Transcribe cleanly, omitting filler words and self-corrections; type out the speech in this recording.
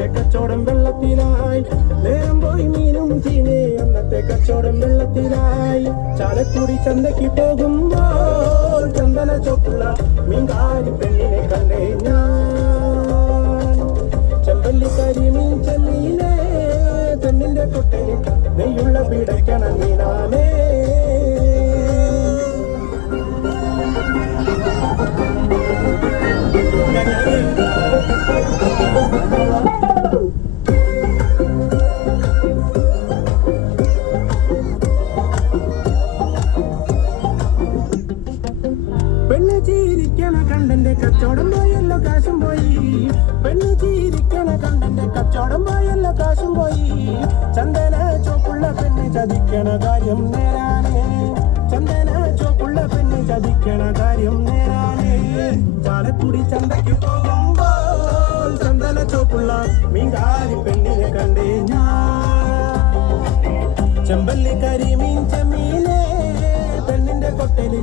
അന്നത്തെ കച്ചവടം വെള്ളത്തിലായി. നേരം പോയി മീനും ചീനെ അന്നത്തെ കച്ചവടം വെള്ളത്തിലായി. ചാലക്കുടി ചന്തയ്ക്ക് പോകുമ്പോൾ ചന്ദന ചോപ്പുള്ള മീൻകാരി പെണ്ണിനെ കണ്ടേ ഞാൻ. ചെമ്പല്ലി കരിമീൻ ചെമ്മീനെ പെണ്ണിന്റെ കൊട്ടയിൽ നെയ്യുള്ള പിടയ്ക്കണ മീനാനേ. പെണ്ണ് ചീരിക്കണ കണ്ടന്റെ കച്ചവടം പോയല്ലോ കാശും പോയി. പെണ്ണ് ചീരിക്കണ കണ്ടന്റെ കച്ചവടം പോയല്ലോ കാശും പോയി. ചന്ദന ചോപ്പുള്ള പെണ്ണ് ചതിക്കണ കാര്യം നേരാനേ. ചന്ദന ചോപ്പുള്ള പെണ്ണ് ചതിക്കണ കാര്യം നേരാനേ. ചാലക്കുടി ചന്തയ്ക്ക് പോകുമ്പോൾ ചന്ദന ചോപ്പുള്ള മീൻകാരി പെണ്ണിനെ കണ്ടേ ഞാൻ. ചെമ്പല്ലി കരിമീൻ ചെമ്മീനെ പെണ്ണിന്റെ കൊട്ടയിൽ